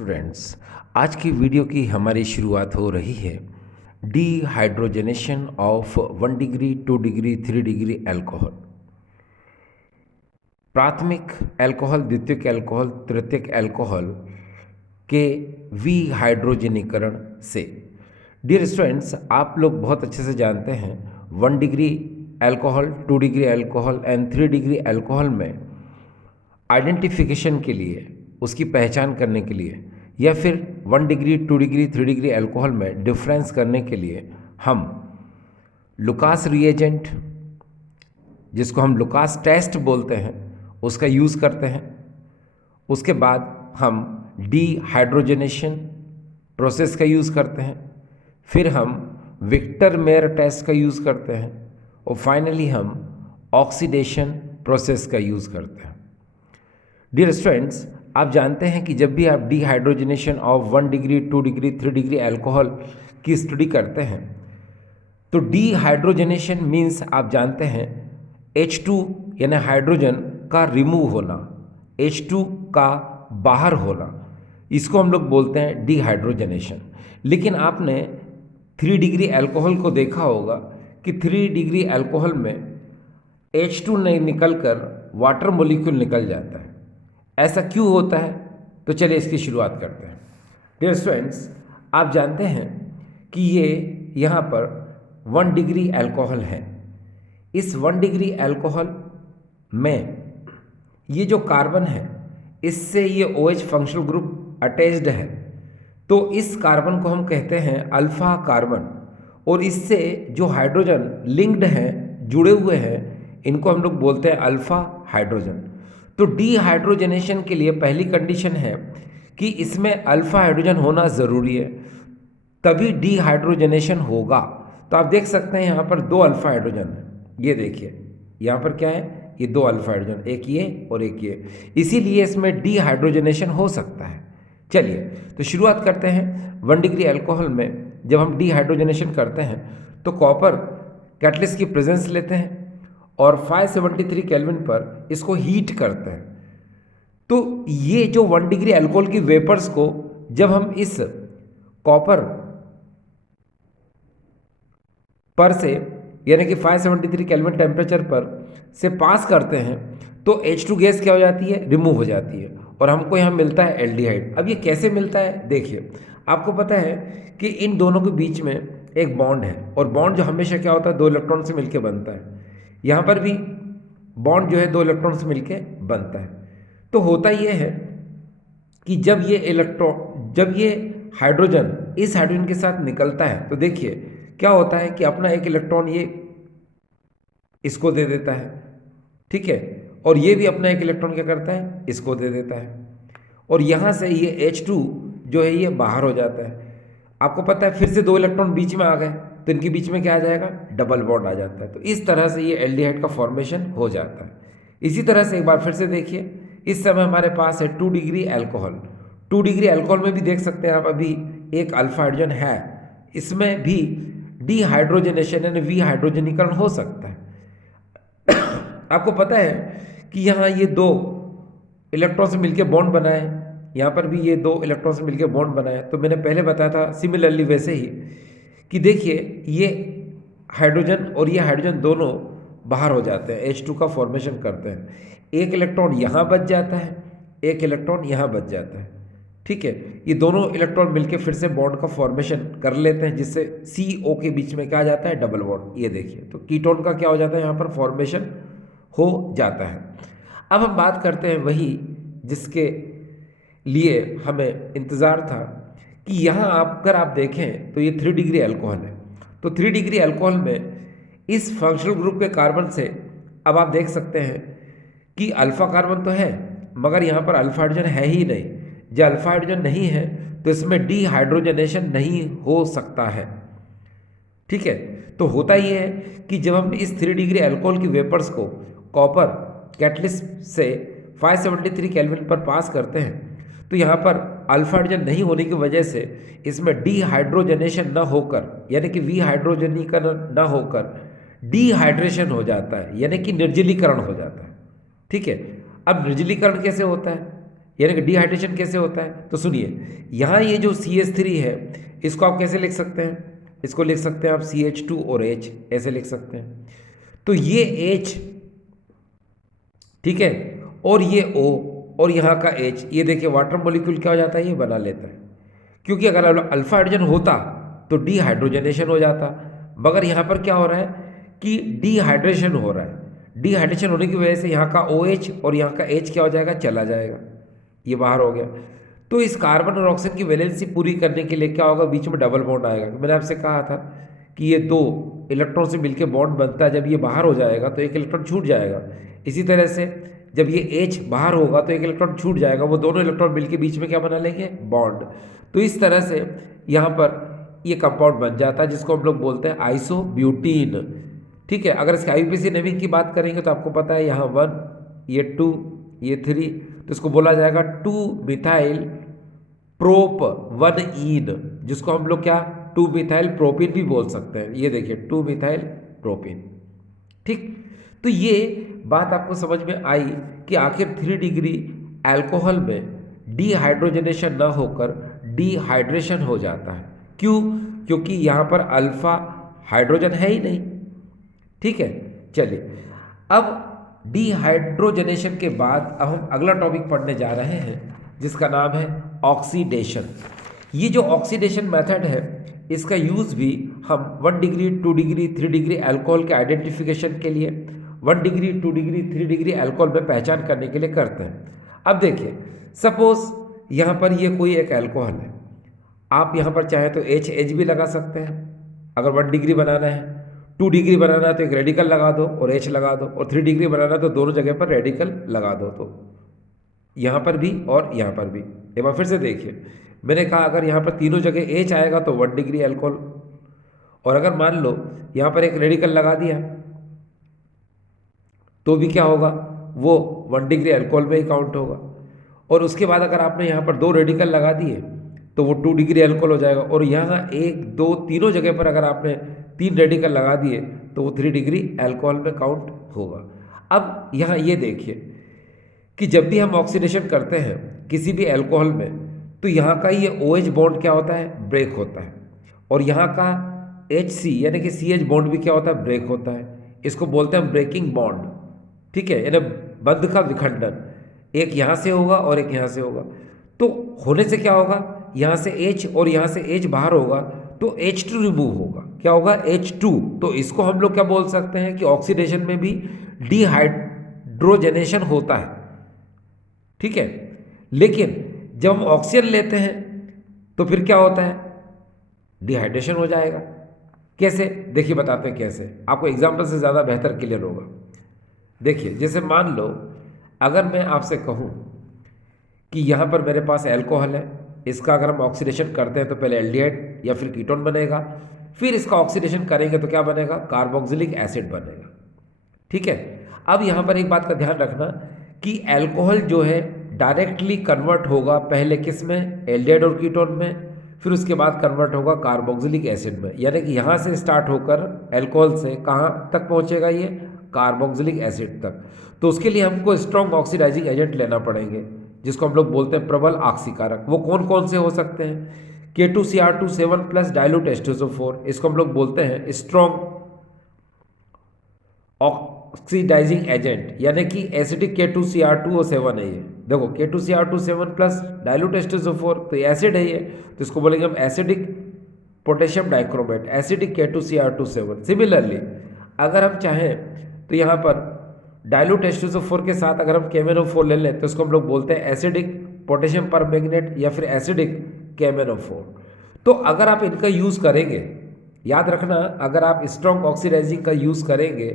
Students, आज की video की हमारी शुरुआत हो रही है dehydrogenation of 1 degree 2 degree 3 degree alcohol. प्राथमिक एल्कोहल, द्वितीयक एल्कोहल, तृतीयक एल्कोहल के विहाइड्रोजनीकरण से। डियर स्टूडेंट्स, आप लोग बहुत अच्छे से जानते हैं 1 degree alcohol, 2 degree alcohol and 3 degree alcohol में आइडेंटिफिकेशन के लिए, उसकी पहचान करने के लिए, या फिर 1 डिग्री 2 डिग्री 3 डिग्री एल्कोहल में डिफरेंस करने के लिए हम लुकास रिएजेंट, जिसको हम लुकास टेस्ट बोलते हैं, उसका यूज़ करते हैं। उसके बाद हम डीहाइड्रोजनेशन प्रोसेस का यूज़ करते हैं। फिर हम विक्टर मेयर टेस्ट का यूज़ करते हैं और फाइनली हम ऑक्सीडेशन प्रोसेस का यूज़ करते हैं। डियर स्टूडेंट्स, आप जानते हैं कि जब भी आप dehydrogenation of 1 degree 2 degree 3 degree alcohol की स्टडी करते हैं तो डीहाइड्रोजनेशन मीन्स आप जानते हैं H2 यानी हाइड्रोजन का रिमूव होना, H2 का बाहर होना, इसको हम लोग बोलते हैं डीहाइड्रोजनेशन। लेकिन आपने 3 डिग्री एल्कोहल को देखा होगा कि 3 डिग्री एल्कोहल में H2 नहीं निकल कर वाटर मोलिक्यूल निकल जाता है। ऐसा क्यों होता है? तो चलिए इसकी शुरुआत करते हैं। डियर स्टूडेंट्स, आप जानते हैं कि ये यहाँ पर 1 डिग्री एल्कोहल है। इस 1 डिग्री एल्कोहल में ये जो कार्बन है, इससे ये OH फंक्शनल ग्रुप अटैच्ड है, तो इस कार्बन को हम कहते हैं अल्फा कार्बन, और इससे जो हाइड्रोजन लिंक्ड हैं, जुड़े हुए हैं, इनको हम लोग बोलते हैं अल्फा हाइड्रोजन। तो डीहाइड्रोजनेशन के लिए पहली कंडीशन है कि इसमें अल्फा हाइड्रोजन होना ज़रूरी है, तभी डीहाइड्रोजनेशन होगा। तो आप देख सकते हैं यहाँ पर 2 अल्फा हाइड्रोजन है। ये देखिए यहाँ पर क्या है, ये 2 अल्फा हाइड्रोजन, एक ये और एक ये, इसीलिए इसमें डीहाइड्रोजनेशन हो सकता है। चलिए तो शुरुआत करते हैं। 1 डिग्री एल्कोहल में जब हम डीहाइड्रोजनेशन करते हैं तो कॉपर कैटलिस्ट की प्रेजेंस लेते हैं और 573 केल्विन पर इसको हीट करते हैं। तो ये जो 1 डिग्री अल्कोहल की वेपर्स को जब हम इस कॉपर पर से, यानी कि 573 केल्विन टेम्परेचर पर से पास करते हैं, तो H2 गैस क्या हो जाती है, रिमूव हो जाती है, और हमको यहाँ मिलता है एल्डिहाइड। अब ये कैसे मिलता है, देखिए आपको पता है कि इन दोनों के बीच में एक बॉन्ड है, और बॉन्ड जो हमेशा क्या होता है, 2 इलेक्ट्रॉन से मिलकर बनता है। यहाँ पर भी बॉन्ड जो है 2 इलेक्ट्रॉन से मिलकर बनता है। तो होता यह है कि जब ये हाइड्रोजन इस हाइड्रोजन के साथ निकलता है, तो देखिए क्या होता है कि अपना एक इलेक्ट्रॉन ये इसको दे देता है, ठीक है, और ये भी अपना एक इलेक्ट्रॉन क्या करता है, इसको दे देता है, और यहाँ से ये H2 जो है ये बाहर हो जाता है। आपको पता है फिर से 2 इलेक्ट्रॉन बीच में आ गए, तो इनके बीच में क्या आ जाएगा, डबल बॉन्ड आ जाता है। तो इस तरह से ये एल्डिहाइड का फॉर्मेशन हो जाता है। इसी तरह से एक बार फिर से देखिए, इस समय हमारे पास है 2 डिग्री एल्कोहल। 2 डिग्री एल्कोहल में भी देख सकते हैं आप, अभी एक अल्फा हाइड्रोजन है, इसमें भी डीहाइड्रोजनेशन यानी विहाइड्रोजनीकरण हो सकता है। आपको पता है कि यहाँ ये 2 इलेक्ट्रॉन से मिलकर बॉन्ड बना है, यहाँ पर भी ये 2 इलेक्ट्रॉन से मिलकर बॉन्ड बना है। तो मैंने पहले बताया था सिमिलरली वैसे ही कि देखिए ये हाइड्रोजन और ये हाइड्रोजन दोनों बाहर हो जाते हैं, H2 का फॉर्मेशन करते हैं। एक इलेक्ट्रॉन यहाँ बच जाता है, एक इलेक्ट्रॉन यहाँ बच जाता है, ठीक है। ये दोनों इलेक्ट्रॉन मिलकर फिर से बॉन्ड का फॉर्मेशन कर लेते हैं, जिससे CO के बीच में क्या आ जाता है, डबल बॉन्ड। ये देखिए, तो कीटोन का क्या हो जाता है, यहाँ पर फॉर्मेशन हो जाता है। अब हम बात करते हैं वही जिसके लिए हमें इंतज़ार था कि यहाँ अगर आप देखें तो ये 3 डिग्री अल्कोहल है। तो 3 डिग्री अल्कोहल में इस फंक्शनल ग्रुप के कार्बन से अब आप देख सकते हैं कि अल्फा कार्बन तो है, मगर यहाँ पर अल्फा हाइड्रोजन है ही नहीं। जब अल्फा हाइड्रोजन नहीं है तो इसमें डीहाइड्रोजनेशन नहीं हो सकता है, ठीक है। तो होता ही है कि जब हम इस 3 डिग्री अल्कोहल की वेपर्स को कॉपर कैटलिस्ट से 573 केल्विन पर पास करते हैं, तो यहाँ पर अल्फा हाइड्रोजन नहीं होने की वजह से इसमें डीहाइड्रोजनेशन न होकर, यानी कि विहाइड्रोजनीकरण न होकर डीहाइड्रेशन हो जाता है, यानी कि निर्जलीकरण हो जाता है, ठीक है। अब निर्जलीकरण कैसे होता है, यानी कि डिहाइड्रेशन कैसे होता है, तो सुनिए, यहाँ ये जो CH3 है इसको आप कैसे लिख सकते हैं, इसको लिख सकते हैं आप CH2 और H, ऐसे लिख सकते हैं। तो ये H, ठीक है, और ये O और यहाँ का H, ये देखिए वाटर मॉलिक्यूल क्या हो जाता है, ये बना लेता है। क्योंकि अगर अल्फा हाइड्रोजन होता तो डीहाइड्रोजनेशन हो जाता, मगर यहाँ पर क्या हो रहा है कि डीहाइड्रेशन हो रहा है। डीहाइड्रेशन होने की वजह से यहाँ का OH और यहाँ का H क्या हो जाएगा, चला जाएगा, ये बाहर हो गया। तो इस कार्बन और ऑक्सीजन की वैलेंसी पूरी करने के लिए क्या होगा, बीच में डबल बॉन्ड आएगा। मैंने आपसे कहा था कि ये दो इलेक्ट्रॉन से मिलकर बॉन्ड बनता है, जब ये बाहर हो जाएगा तो एक इलेक्ट्रॉन छूट जाएगा। इसी तरह से जब ये H बाहर होगा तो एक इलेक्ट्रॉन छूट जाएगा, वो दोनों इलेक्ट्रॉन मिलकर बीच में क्या बना लेंगे, बॉन्ड। तो इस तरह से यहाँ पर ये कंपाउंड बन जाता है जिसको हम लोग बोलते हैं आइसोब्यूटीन। ठीक है, अगर इसके IUPAC नेमिंग की बात करेंगे तो आपको पता है यहाँ 1, ये 2, ये 3, तो इसको बोला जाएगा 2 मिथाइल प्रोप 1 ईन, जिसको हम लोग क्या 2 मिथाइल प्रोपिन भी बोल सकते हैं। ये देखिए 2 मिथाइल प्रोपिन। ठीक, तो ये बात आपको समझ में आई कि आखिर 3 डिग्री अल्कोहल में डीहाइड्रोजनेशन ना होकर डीहाइड्रेशन हो जाता है। क्यों, क्योंकि यहाँ पर अल्फा हाइड्रोजन है ही नहीं। ठीक है, चलिए अब डीहाइड्रोजनेशन के बाद अब हम अगला टॉपिक पढ़ने जा रहे हैं जिसका नाम है ऑक्सीडेशन। ये जो ऑक्सीडेशन मेथड है इसका यूज़ भी हम 1 डिग्री 2 डिग्री 3 डिग्री अल्कोहल के आइडेंटिफिकेशन के लिए, 1 डिग्री 2 डिग्री 3 डिग्री अल्कोहल में पहचान करने के लिए करते हैं। अब देखिए, सपोज यहाँ पर ये कोई एक अल्कोहल है, आप यहाँ पर चाहें तो HH भी लगा सकते हैं। अगर 1 डिग्री बनाना है, 2 डिग्री बनाना है तो एक रेडिकल लगा दो और H लगा दो, और 3 डिग्री बनाना है तो दोनों जगह पर रेडिकल लगा दो। तो यहाँ पर भी और यहाँ पर भी, एक बार फिर से देखिए, मैंने कहा अगर यहाँ पर तीनों जगह H आएगा तो 1 डिग्री अल्कोहल, और अगर मान लो यहाँ पर एक रेडिकल लगा दिया तो भी क्या होगा, वो 1 डिग्री अल्कोहल में ही काउंट होगा। और उसके बाद अगर आपने यहाँ पर 2 रेडिकल लगा दिए तो वो 2 डिग्री अल्कोहल हो जाएगा, और यहाँ 1 2 तीनों जगह पर अगर आपने 3 रेडिकल लगा दिए तो वो 3 डिग्री अल्कोहल में काउंट होगा। अब यहाँ ये देखिए कि जब भी हम ऑक्सीडेशन करते हैं किसी भी अल्कोहल में तो यहाँ का ये OH बॉन्ड क्या होता है, ब्रेक होता है, और यहाँ का HC यानी कि CH बॉन्ड भी क्या होता है, ब्रेक होता है। इसको बोलते हैं ब्रेकिंग बॉन्ड। ठीक है, यानी बंध का विखंडन, एक यहाँ से होगा और एक यहाँ से होगा। तो होने से क्या होगा, यहाँ से H और यहाँ से H बाहर होगा तो H2 रिमूव होगा। क्या होगा, H2। तो इसको हम लोग क्या बोल सकते हैं कि ऑक्सीडेशन में भी डिहाइड्रोजनेशन होता है। ठीक है, लेकिन जब हम ऑक्सीजन लेते हैं तो फिर क्या होता है, डिहाइड्रेशन हो जाएगा। कैसे, देखिए बताते हैं कैसे, आपको एग्जाम्पल से ज़्यादा बेहतर क्लियर होगा। देखिए, जैसे मान लो अगर मैं आपसे कहूँ कि यहाँ पर मेरे पास अल्कोहल है, इसका अगर हम ऑक्सीडेशन करते हैं तो पहले एल्डिहाइड या फिर कीटोन बनेगा, फिर इसका ऑक्सीडेशन करेंगे तो क्या बनेगा, कार्बोक्सिलिक एसिड बनेगा। ठीक है, अब यहाँ पर एक बात का ध्यान रखना कि अल्कोहल जो है डायरेक्टली कन्वर्ट होगा पहले किस में, एल्डिहाइड और कीटोन में, फिर उसके बाद कन्वर्ट होगा कार्बोक्सिलिक एसिड में। यानी कि यहाँ से स्टार्ट होकर अल्कोहल से कहाँ तक पहुँचेगा, ये कार्बोक्सिलिक एसिड तक। तो उसके लिए हमको स्ट्रॉन्ग ऑक्सीडाइजिंग एजेंट लेना पड़ेंगे जिसको हम लोग बोलते हैं प्रबल ऑक्सीकारक। वो कौन कौन से हो सकते हैं, K2Cr2 7+ डाइल्यूट H2SO4, इसको हम लोग बोलते हैं स्ट्रॉन्ग ऑक्सीडाइजिंग एजेंट, यानी कि एसिडिक K2Cr2O7 है ये। देखो K2Cr2 7+ डाइल्यूट H2SO4, तो ये एसिड है ये, तो इसको बोलेंगे हम acidic potassium dichromate, acidic K2Cr2 7। Similarly अगर हम चाहें तो यहाँ पर डाइल्यूट H2SO4 के साथ अगर हम KMnO4 ले लें तो इसको हम लोग बोलते हैं एसिडिक पोटेशियम परमैंगनेट या फिर एसिडिक KMnO4। तो अगर आप इनका यूज़ करेंगे, याद रखना, अगर आप स्ट्रॉन्ग ऑक्सीडाइजिंग का यूज़ करेंगे,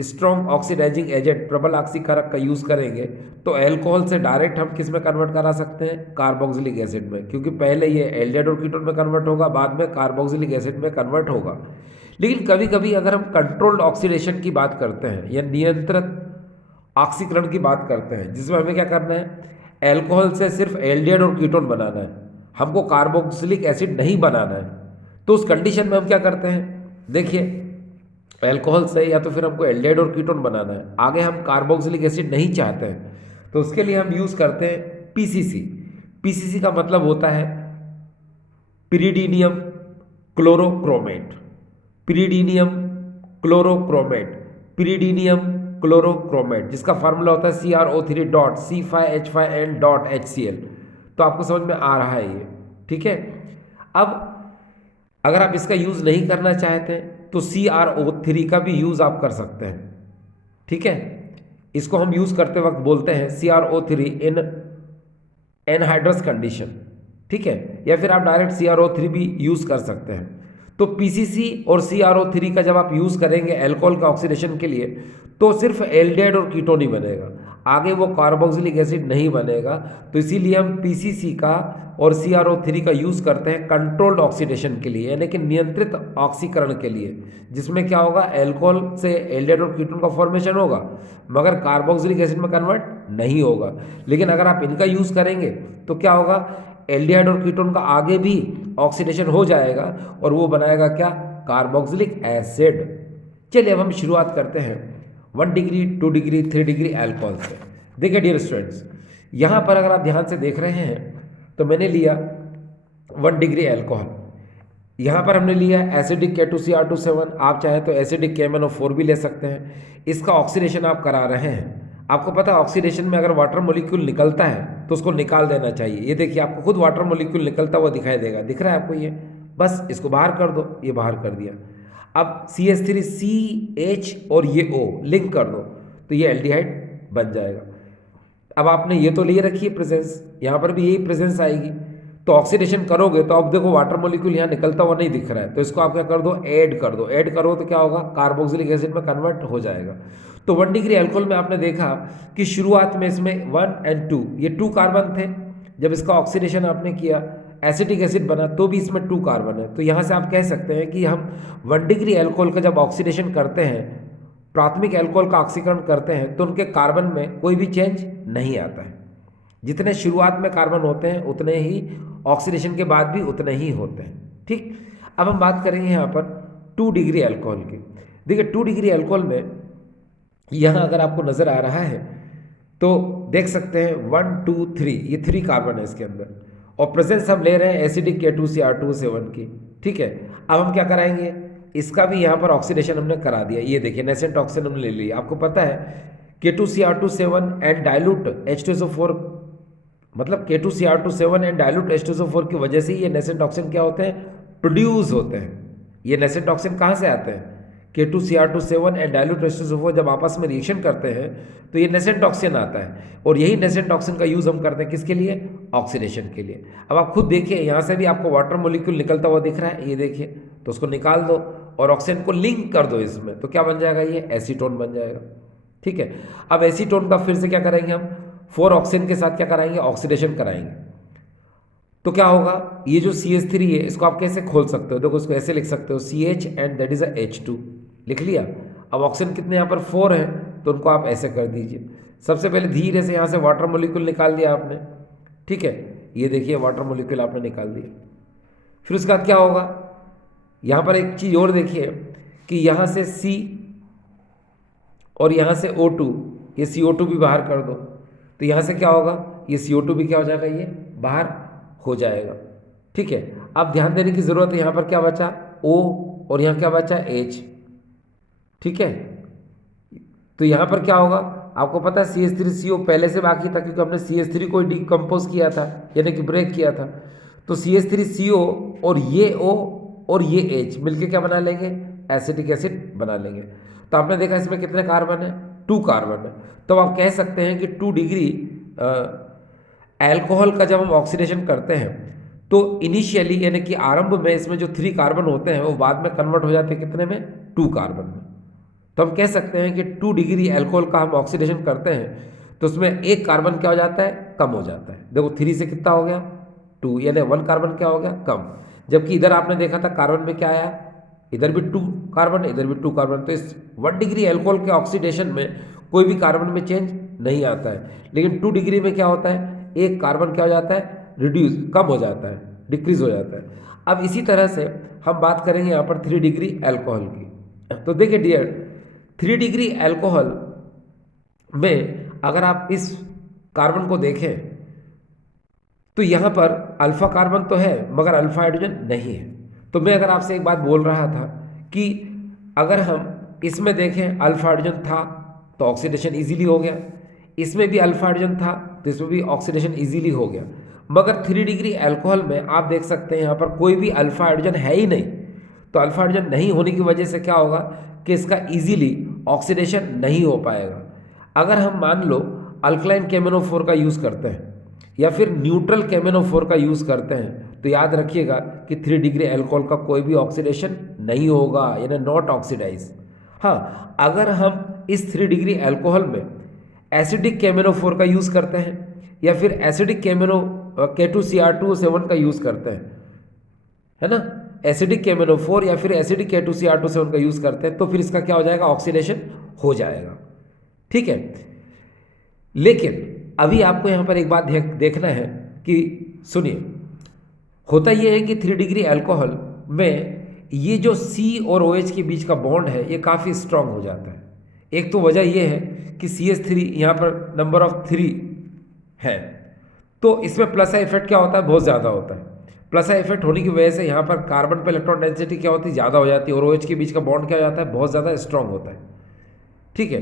स्ट्रॉन्ग ऑक्सीडाइजिंग एजेंट प्रबल ऑक्सीकारक का यूज़ करेंगे, तो अल्कोहल से डायरेक्ट हम किस में कन्वर्ट करा सकते हैं, कार्बोक्सिलिक एसिड में, क्योंकि पहले ये एल्डिहाइड और कीटोन में कन्वर्ट होगा, बाद में कार्बोक्सिलिक एसिड में कन्वर्ट होगा। लेकिन कभी कभी अगर हम कंट्रोल्ड ऑक्सीडेशन की बात करते हैं या नियंत्रित ऑक्सीकरण की बात करते हैं, जिसमें हमें क्या करना है, अल्कोहल से सिर्फ एल्डिहाइड और कीटोन बनाना है, हमको कार्बोक्सिलिक एसिड नहीं बनाना है, तो उस कंडीशन में हम क्या करते हैं, देखिए अल्कोहल से या तो फिर हमको एल्डिहाइड और कीटोन बनाना है, आगे हम कार्बोक्सिलिक एसिड नहीं चाहते हैं, तो उसके लिए हम यूज़ करते हैं पीसीसी। पीसीसी का मतलब होता है पिरिडीनियम क्लोरोक्रोमेट, पिरिडीनियम क्लोरोक्रोमेट, पिरिडीनियम क्लोरोक्रोमेट, जिसका फार्मूला होता है CrO3 dot C5H5N dot HCl। तो आपको समझ में आ रहा है ये, ठीक है। अब अगर आप इसका यूज़ नहीं करना चाहते तो CrO3 का भी यूज़ आप कर सकते हैं, ठीक है। इसको हम यूज़ करते वक्त बोलते हैं CrO3 इन एनहाइड्रस कंडीशन, ठीक है, या फिर आप डायरेक्ट CrO3 भी यूज़ कर सकते हैं। तो पीसीसी और CrO3 का जब आप यूज़ करेंगे अल्कोहल का ऑक्सीडेशन के लिए तो सिर्फ एल्डिहाइड और कीटोन ही बनेगा, आगे वो कार्बोक्सिलिक एसिड नहीं बनेगा। तो इसीलिए हम पीसीसी का और CrO3 का यूज़ करते हैं कंट्रोल्ड ऑक्सीडेशन के लिए, यानी कि नियंत्रित ऑक्सीकरण के लिए, जिसमें क्या होगा, अल्कोहल से एल्डिहाइड और कीटोन का फॉर्मेशन होगा मगर कार्बोक्सिलिक एसिड में कन्वर्ट नहीं होगा। लेकिन अगर आप इनका यूज़ करेंगे तो क्या होगा, एल्डिहाइड और कीटोन का आगे भी ऑक्सीडेशन हो जाएगा और वो बनाएगा क्या, कार्बोक्सिलिक एसिड। चलिए अब हम शुरुआत करते हैं 1 डिग्री 2 डिग्री 3 डिग्री अल्कोहल से। देखिए डियर स्टूडेंट्स, यहाँ पर अगर आप ध्यान से देख रहे हैं तो मैंने लिया 1 डिग्री अल्कोहल, यहाँ पर हमने लिया एसिडिक K2Cr2 7, आप चाहे तो एसिडिक KMnO4 भी ले सकते हैं। इसका ऑक्सीडेशन आप करा रहे हैं, आपको पता है ऑक्सीडेशन में अगर वाटर मॉलिक्यूल निकलता है तो उसको निकाल देना चाहिए। ये देखिए आपको खुद वाटर मॉलिक्यूल निकलता हुआ दिखाई देगा, दिख रहा है आपको ये, बस इसको बाहर कर दो, ये बाहर कर दिया। अब CH3 CH और ये O लिंक कर दो तो ये एल्डिहाइड बन जाएगा। अब आपने ये तो लिए रखी है प्रेजेंस, यहाँ पर भी यही प्रेजेंस आएगी, तो ऑक्सीडेशन करोगे तो अब देखो वाटर मॉलिक्यूल यहाँ निकलता हुआ नहीं दिख रहा है, तो इसको आप क्या कर दो, ऐड कर दो। ऐड करो तो क्या होगा, कार्बोक्सिलिक एसिड में कन्वर्ट हो जाएगा। तो 1 डिग्री अल्कोहल में आपने देखा कि शुरुआत में इसमें 1 और 2, ये 2 कार्बन थे। जब इसका ऑक्सीडेशन आपने किया एसिटिक एसिड बना तो भी इसमें 2 कार्बन है। तो यहाँ से आप कह सकते हैं कि हम 1 डिग्री अल्कोहल का जब ऑक्सीडेशन करते हैं, प्राथमिक अल्कोहल का ऑक्सीकरण करते हैं, तो उनके कार्बन में कोई भी चेंज नहीं आता है। जितने शुरुआत में कार्बन होते हैं उतने ही ऑक्सीडेशन के बाद भी उतने ही होते हैं, ठीक। अब हम बात करेंगे यहाँ पर 2 डिग्री अल्कोहल की। देखिए 2 डिग्री अल्कोहल में यहाँ अगर आपको नज़र आ रहा है तो देख सकते हैं 1 2 3, ये 3 कार्बन है इसके अंदर, और प्रेजेंस हम ले रहे हैं एसिडिक K2Cr2 7 की, ठीक है। अब हम क्या कराएंगे, इसका भी यहाँ पर ऑक्सीडेशन हमने करा दिया। ये देखिए नेसेंट ऑक्सीजन हमने ले लिया। आपको पता है K2Cr2 7 एंड डाइल्यूट H2SO4, मतलब K2Cr2 7 एंड डाइल्यूट H2SO4 की वजह से ये नेसेंट ऑक्सीजन क्या होते हैं, प्रोड्यूस होते हैं। ये नेसेंट ऑक्सीजन कहाँ से आते हैं, K2Cr2 7 एंड डाइल्यूट H2SO4 जब आपस में रिएक्शन करते हैं तो ये नेसेंट ऑक्सीजन आता है, और यही नेसेंट ऑक्सीजन का यूज़ हम करते हैं किसके लिए, ऑक्सीडेशन के लिए। अब आप खुद देखिए यहाँ से भी आपको वाटर मॉलिक्यूल निकलता हुआ दिख रहा है, ये देखिए, तो उसको निकाल दो और ऑक्सीजन को लिंक कर दो इसमें, तो क्या बन जाएगा, ये एसीटोन बन जाएगा, ठीक है। अब एसीटोन का फिर से क्या करेंगे हम, 4 ऑक्सीजन के साथ क्या कराएंगे, ऑक्सीडेशन कराएंगे। तो क्या होगा, ये जो CH3 है इसको आप कैसे खोल सकते हो, देखो इसको ऐसे लिख सकते हो CH and that is H2, लिख लिया। अब ऑक्सीजन कितने यहाँ पर 4 है, तो उनको आप ऐसे कर दीजिए। सबसे पहले धीरे से यहाँ से वाटर मॉलिक्यूल निकाल दिया आपने, ठीक है, ये देखिए वाटर मॉलिक्यूल आपने निकाल दिया। फिर उसके बाद क्या होगा, यहाँ पर एक चीज़ और देखिए कि यहाँ से C और यहाँ से O2, ये CO2 भी बाहर कर दो, तो यहाँ से क्या होगा, ये CO2 भी क्या हो जाएगा, ये बाहर हो जाएगा, ठीक है। अब ध्यान देने की ज़रूरत है, यहाँ पर क्या बचा, O और यहाँ क्या बचा, H, ठीक है। तो यहाँ पर क्या होगा, आपको पता है CH3CO पहले से बाकी था क्योंकि हमने CH3 को डिकम्पोज किया था, यानी कि ब्रेक किया था। तो CH3CO और ये O और ये H मिलके क्या बना लेंगे, एसिटिक एसिड बना लेंगे। तो आपने देखा इसमें कितने कार्बन है, 2 कार्बन है। तो आप कह सकते हैं कि 2 डिग्री अल्कोहल का जब हम ऑक्सीडेशन करते हैं तो इनिशियली यानी कि आरंभ में इसमें जो 3 कार्बन होते हैं वो बाद में कन्वर्ट हो जाते हैं कितने में, 2 कार्बन में। तो हम कह सकते हैं कि 2 डिग्री अल्कोहल का हम ऑक्सीडेशन करते हैं तो उसमें एक कार्बन क्या हो जाता है, कम हो जाता है। देखो 3 से कितना हो गया, 2, यानी 1 कार्बन क्या हो गया, कम। जबकि इधर आपने देखा था कार्बन में क्या आया, इधर भी 2 कार्बन, इधर भी 2 कार्बन। तो इस 1 डिग्री अल्कोहल के ऑक्सीडेशन में कोई भी कार्बन में चेंज नहीं आता है। लेकिन 2 डिग्री में क्या होता है, एक कार्बन क्या हो जाता है, रिड्यूस, कम हो जाता है, डिक्रीज हो जाता है। अब इसी तरह से हम बात करेंगे यहाँ पर 3 डिग्री अल्कोहल की। तो देखिए डियर, 3 डिग्री अल्कोहल में अगर आप इस कार्बन को देखें तो यहाँ पर अल्फा कार्बन तो है मगर अल्फा हाइड्रोजन नहीं है। तो मैं अगर आपसे एक बात बोल रहा था कि अगर हम इसमें देखें अल्फा हाइड्रोजन था तो ऑक्सीडेशन इजीली हो गया, इसमें भी अल्फा हाइड्रोजन था तो इसमें भी ऑक्सीडेशन इजीली हो गया, मगर 3 डिग्री अल्कोहल में आप देख सकते हैं यहाँ पर कोई भी अल्फा हाइड्रोजन है ही नहीं। तो अल्फा हाइड्रोजन नहीं होने की वजह से क्या होगा कि इसका इजीली ऑक्सीडेशन नहीं हो पाएगा। अगर हम मान लो अल्कलाइन KMnO4 का यूज़ करते हैं या फिर न्यूट्रल KMnO4 का यूज़ करते हैं तो याद रखिएगा कि 3 डिग्री अल्कोहल का कोई भी ऑक्सीडेशन नहीं होगा, यानी नॉट ऑक्सीडाइज। हाँ, अगर हम इस 3 डिग्री अल्कोहल में एसिडिक KMnO4 का यूज़ करते हैं या फिर एसिडिक K2Cr2O7 का यूज़ करते हैं, है ना, एसिडिक KMnO4 या फिर एसिडिक K2Cr2O7 का यूज़ करते हैं तो फिर इसका क्या हो जाएगा, ऑक्सीडेशन हो जाएगा। ठीक है, लेकिन अभी आपको यहाँ पर एक बात देखना है कि सुनिए, होता यह है कि 3 डिग्री अल्कोहल में ये जो C और OH के बीच का बॉन्ड है ये काफ़ी स्ट्रांग हो जाता है। एक तो वजह यह है कि CH3 यहाँ पर नंबर ऑफ 3 है, तो इसमें प्लस इफेक्ट क्या होता है, बहुत ज़्यादा होता है। प्लस इफेक्ट होने की वजह से यहाँ पर कार्बन पे इलेक्ट्रॉन डेंसिटी क्या होती है, ज़्यादा हो जाती है और OH के बीच का बॉन्ड क्या हो जाता है, बहुत ज़्यादा स्ट्रांग होता है। ठीक है,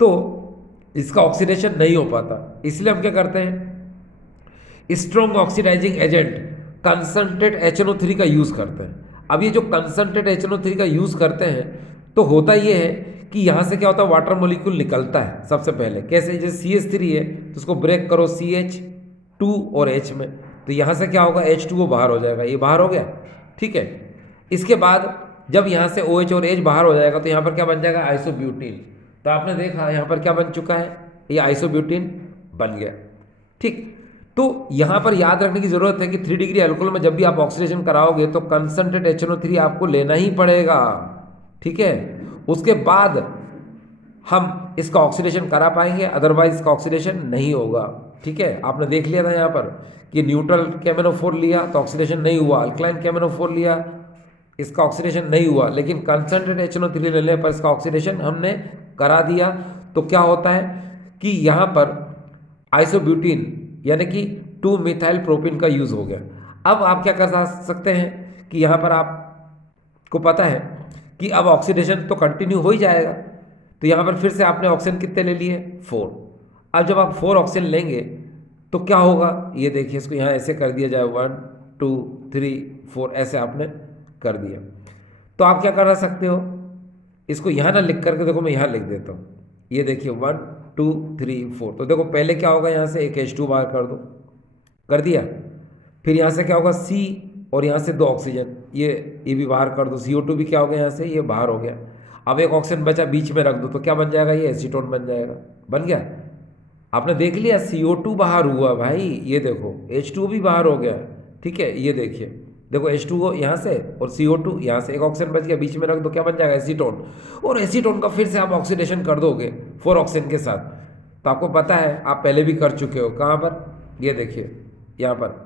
तो इसका ऑक्सीडेशन नहीं हो पाता, इसलिए हम क्या करते हैं, strong oxidising agent concentrate HNO3 का यूज़ करते हैं। अब ये जो कंसंट्रेट HNO3 का यूज़ करते हैं तो होता ये है कि यहाँ से क्या होता है, वाटर मॉलिक्यूल निकलता है सबसे पहले। कैसे, जैसे CH3 है तो उसको ब्रेक करो CH2 और H में, तो यहाँ से क्या होगा, H2O बाहर हो जाएगा, ये बाहर हो गया। ठीक है, इसके बाद जब यहाँ से OH और H बाहर हो जाएगा तो यहाँ पर क्या बन जाएगा, आइसोब्यूटीन। तो आपने देखा यहाँ पर क्या बन चुका है, ये आइसोब्यूटीन बन गया। ठीक, तो यहाँ पर याद रखने की जरूरत है कि 3 डिग्री अल्कोहल में जब भी आप ऑक्सीडेशन कराओगे तो कंसंट्रेट HNO3 आपको लेना ही पड़ेगा। ठीक है, उसके बाद हम इसका ऑक्सीडेशन करा पाएंगे, अदरवाइज इसका ऑक्सीडेशन नहीं होगा। ठीक है, आपने देख लिया था यहाँ पर कि न्यूट्रल KMnO4 लिया तो ऑक्सीडेशन नहीं हुआ, अल्कलाइन KMnO4 लिया इसका ऑक्सीडेशन नहीं हुआ, लेकिन कंसंट्रेट HNO3 लेने पर इसका ऑक्सीडेशन हमने करा दिया। तो क्या होता है कि यहाँ पर आइसोब्यूटीन यानी कि 2 मिथाइल प्रोपिन का यूज़ हो गया। अब आप क्या कर सकते हैं कि यहाँ पर आपको पता है कि अब ऑक्सीडेशन तो कंटिन्यू हो ही जाएगा, तो यहाँ पर फिर से आपने ऑक्सीजन कितने ले लिए, 4। अब जब आप 4 ऑक्सीजन लेंगे तो क्या होगा, ये देखिए, इसको यहाँ ऐसे कर दिया जाए, 1 2 3 4 ऐसे आपने कर दिया। तो आप क्या कर सकते हो, इसको यहाँ ना लिख करके देखो, मैं यहाँ लिख देता हूँ, ये देखिए 1 2 3 4। तो देखो पहले क्या होगा, यहाँ से एक H2 बाहर कर दो, कर दिया। फिर यहाँ से क्या होगा, C और यहाँ से 2 ऑक्सीजन, ये भी बाहर कर दो, CO2 भी क्या हो गया, यहाँ से ये बाहर हो गया। अब एक ऑक्सीजन बचा, बीच में रख दो, तो क्या बन जाएगा, ये एसीटोन बन जाएगा। बन गया, आपने देख लिया, CO2 बाहर हुआ भाई, ये देखो H2O भी बाहर हो गया। ठीक है, ये देखिए, देखो H2O यहाँ से और CO2 यहाँ से, एक ऑक्सीजन बच गया, बीच में रख दो, क्या बन जाएगा, एसीटोन। और एसीटोन का फिर से आप ऑक्सीडेशन कर दोगे 4 ऑक्सीजन के साथ। तो आपको पता है, आप पहले भी कर चुके हो, कहाँ पर, ये देखिए यहाँ पर।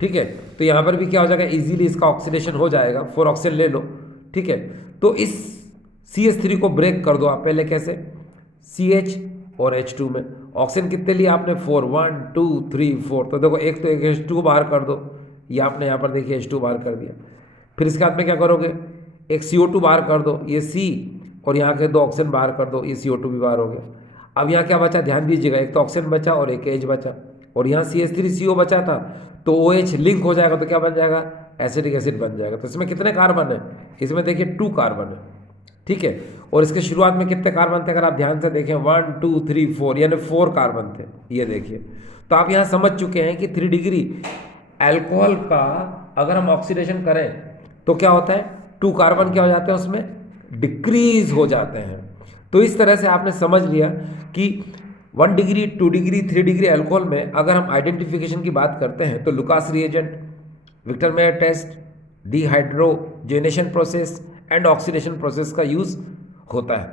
ठीक है, तो यहाँ पर भी क्या हो जाएगा, इजीली इसका ऑक्सीडेशन हो जाएगा, 4 ऑक्सीजन ले लो। ठीक है, तो इस CH3 को ब्रेक कर दो आप पहले, कैसे, CH और H2 में ऑक्सीजन कितने लिए आपने, 4, 1 2 3 4। तो देखो एक तो एक H2 बाहर कर दो, ये आपने यहाँ पर देखिए H2 बाहर कर दिया। फिर इसके बाद में क्या करोगे, एक CO2 बाहर कर दो, ये C, और यहाँ के 2 ऑक्सीजन बाहर कर दो, ये CO2 भी बाहर हो गया। अब यहाँ क्या बचा, ध्यान दीजिएगा, एक तो ऑक्सीजन बचा और एक H बचा, और यहाँ CH3CO बचा था, तो OH लिंक हो जाएगा, तो क्या बन जाएगा, एसिटिक एसिड बन जाएगा। तो इसमें कितने कार्बन है, इसमें देखिए 2 कार्बन है। ठीक है, और इसके शुरुआत में कितने कार्बन थे, अगर आप ध्यान से देखें, 1 2 3 4, यानी 4 कार्बन थे, ये देखिए। तो आप यहाँ समझ चुके हैं कि 3 डिग्री अल्कोहल का अगर हम ऑक्सीडेशन करें तो क्या होता है, 2 कार्बन क्या हो जाते हैं, उसमें डिक्रीज हो जाते हैं। तो इस तरह से आपने समझ लिया कि 1 डिग्री 2 डिग्री 3 डिग्री अल्कोहल में अगर हम आइडेंटिफिकेशन की बात करते हैं तो Lucas reagent, Victor Meyer test, dehydrogenation process and oxidation process का यूज़ होता है।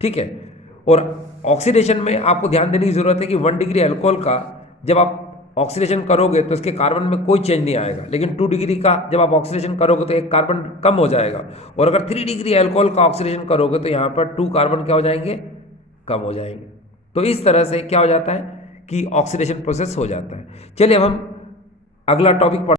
ठीक है, और ऑक्सीडेशन में आपको ध्यान देने की जरूरत है कि 1 डिग्री अल्कोहल का जब आप ऑक्सीडेशन करोगे तो इसके कार्बन में कोई चेंज नहीं आएगा, लेकिन 2 डिग्री का जब आप ऑक्सीडेशन करोगे तो एक कार्बन कम हो जाएगा, और अगर 3 डिग्री अल्कोहल का ऑक्सीडेशन करोगे तो यहाँ पर 2 कार्बन क्या हो जाएंगे, कम हो जाएंगे। तो इस तरह से क्या हो जाता है कि ऑक्सीडेशन प्रोसेस हो जाता है। चलिए अब हम अगला टॉपिक